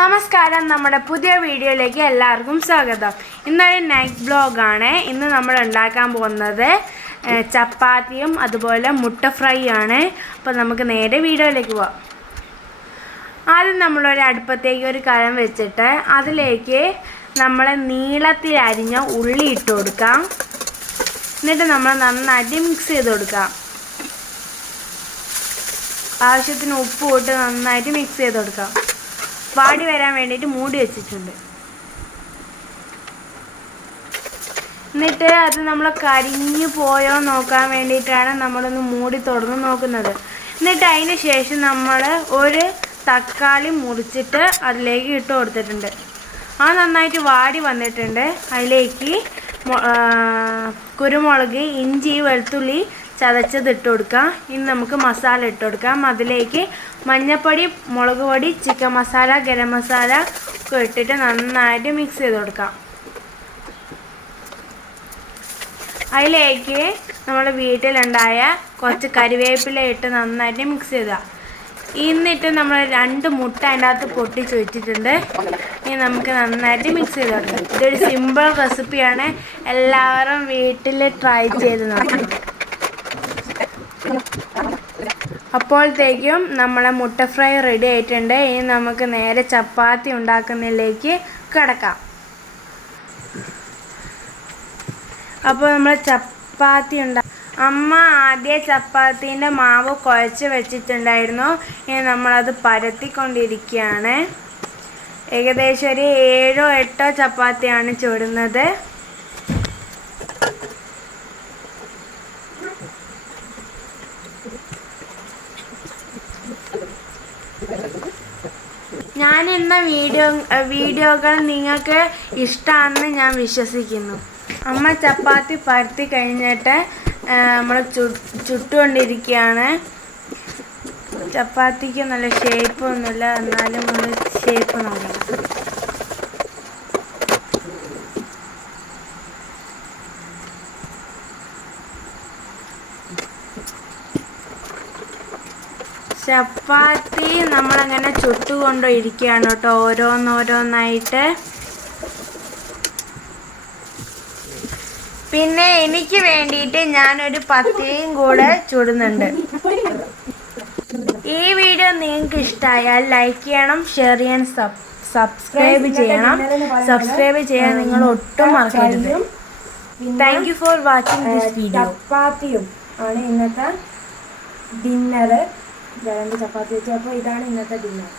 നമസ്കാരം, നമ്മുടെ പുതിയ വീഡിയോയിലേക്ക് എല്ലാവർക്കും സ്വാഗതം. ഇന്നൊരു നൈറ്റ് വ്ലോഗാണ്. ഇന്ന് നമ്മൾ ഉണ്ടാക്കാൻ പോകുന്നത് ചപ്പാത്തിയും അതുപോലെ മുട്ട ഫ്രൈ ആണ്. അപ്പോൾ നമുക്ക് നേരെ വീഡിയോയിലേക്ക് പോവാം. ആദ്യം നമ്മളൊരു അടുപ്പത്തേക്ക് ഒരു കലം വെച്ചിട്ട് അതിലേക്ക് നമ്മൾ നീളത്തിൽ അരിഞ്ഞ ഉള്ളി ഇട്ട് കൊടുക്കാം. എന്നിട്ട് നമ്മൾ നന്നായിട്ട് മിക്സ് ചെയ്ത് കൊടുക്കാം. ആവശ്യത്തിന് ഉപ്പ് ഇട്ട് നന്നായിട്ട് മിക്സ് ചെയ്ത് കൊടുക്കാം. വാടി വരാൻ വേണ്ടിയിട്ട് മൂടി വെച്ചിട്ടുണ്ട്. എന്നിട്ട് അത് നമ്മൾ കരിഞ്ഞു പോയോ നോക്കാൻ വേണ്ടിയിട്ടാണ് നമ്മളൊന്ന് മൂടി തുറന്ന് നോക്കുന്നത്. എന്നിട്ട് അതിന് ശേഷം നമ്മൾ ഒരു തക്കാളി മുറിച്ചിട്ട് അതിലേക്ക് ഇട്ട് കൊടുത്തിട്ടുണ്ട്. അത് നന്നായിട്ട് വാടി വന്നിട്ടുണ്ട്. അതിലേക്ക് കുരുമുളക്, ഇഞ്ചി, വെളുത്തുള്ളി ചതച്ചത് ഇട്ട് കൊടുക്കാം. ഇനി നമുക്ക് മസാല ഇട്ട് കൊടുക്കാം. അതിലേക്ക് മഞ്ഞൾപ്പൊടി, മുളക് പൊടി, ചിക്കൻ മസാല, ഗരം മസാല ഒക്കെ ഇട്ടിട്ട് നന്നായിട്ട് മിക്സ് ചെയ്ത് കൊടുക്കാം. അതിലേക്ക് നമ്മൾ വീട്ടിലുണ്ടായ കുറച്ച് കരിവേപ്പില ഇട്ട് നന്നായിട്ട് മിക്സ് ചെയ്താൽ. എന്നിട്ട് നമ്മൾ 2 മുട്ട അതിൻ്റെ അകത്ത് പൊട്ടിച്ച് വെച്ചിട്ടുണ്ട്. ഇനി നമുക്ക് നന്നായിട്ട് മിക്സ് ചെയ്ത് കൊടുക്കാം. ഇതൊരു സിമ്പിൾ റെസിപ്പിയാണ്. എല്ലാവരും വീട്ടിൽ ട്രൈ ചെയ്ത് നോക്കാം. അപ്പോഴത്തേക്കും നമ്മളെ മുട്ട ഫ്രൈ റെഡി ആയിട്ടുണ്ട്. ഇനി നമുക്ക് നേരെ ചപ്പാത്തി ഉണ്ടാക്കുന്നതിലേക്ക് കിടക്കാം. അപ്പോൾ നമ്മൾ ചപ്പാത്തി അമ്മ ആദ്യം ചപ്പാത്തീൻ്റെ മാവ് കുഴച്ച് വെച്ചിട്ടുണ്ടായിരുന്നു. ഇനി നമ്മളത് പരത്തിക്കൊണ്ടിരിക്കുകയാണ്. ഏകദേശം ഒരു 7-8 ചപ്പാത്തിയാണ് ചുടുന്നത്. ഞാൻ ഇന്ന വീഡിയോകൾ നിങ്ങൾക്ക് ഇഷ്ടമാണെന്ന് ഞാൻ വിശ്വസിക്കുന്നു. അമ്മ ചപ്പാത്തി പരത്തി കഴിഞ്ഞിട്ട് നമ്മൾ ചുട്ടുകൊണ്ടിരിക്കുകയാണ്. ചപ്പാത്തിക്ക് നല്ല ഷേപ്പൊന്നുമില്ല, എന്നാലും നമ്മൾ ഷേപ്പ് നോക്കണം. ചപ്പാത്തി നമ്മളങ്ങനെ ചുട്ടുകൊണ്ടിരിക്കുകയാണ് കേട്ടോ, ഓരോന്നോരോന്നായിട്ട്. പിന്നെ എനിക്ക് വേണ്ടിയിട്ട് ഞാനൊരു പത്തിരിയും കൂടെ ചുടുന്നുണ്ട്. ഈ വീഡിയോ നിങ്ങൾക്ക് ഇഷ്ടമായാൽ ലൈക്ക് ചെയ്യണം, ഷെയർ ചെയ്യാൻ, സബ്സ്ക്രൈബ് ചെയ്യണം. സബ്സ്ക്രൈബ് ചെയ്യാൻ നിങ്ങൾ ഒട്ടും മറക്കരുത്. Thank you for watching this video. ചപ്പാത്തിയും ആണ് ഇന്നത്തെ ഡിന്നർ. 2 ചപ്പാത്തി വെച്ചു. അപ്പോൾ ഇതാണ് ഇന്നത്തെ ഡിന്നർ.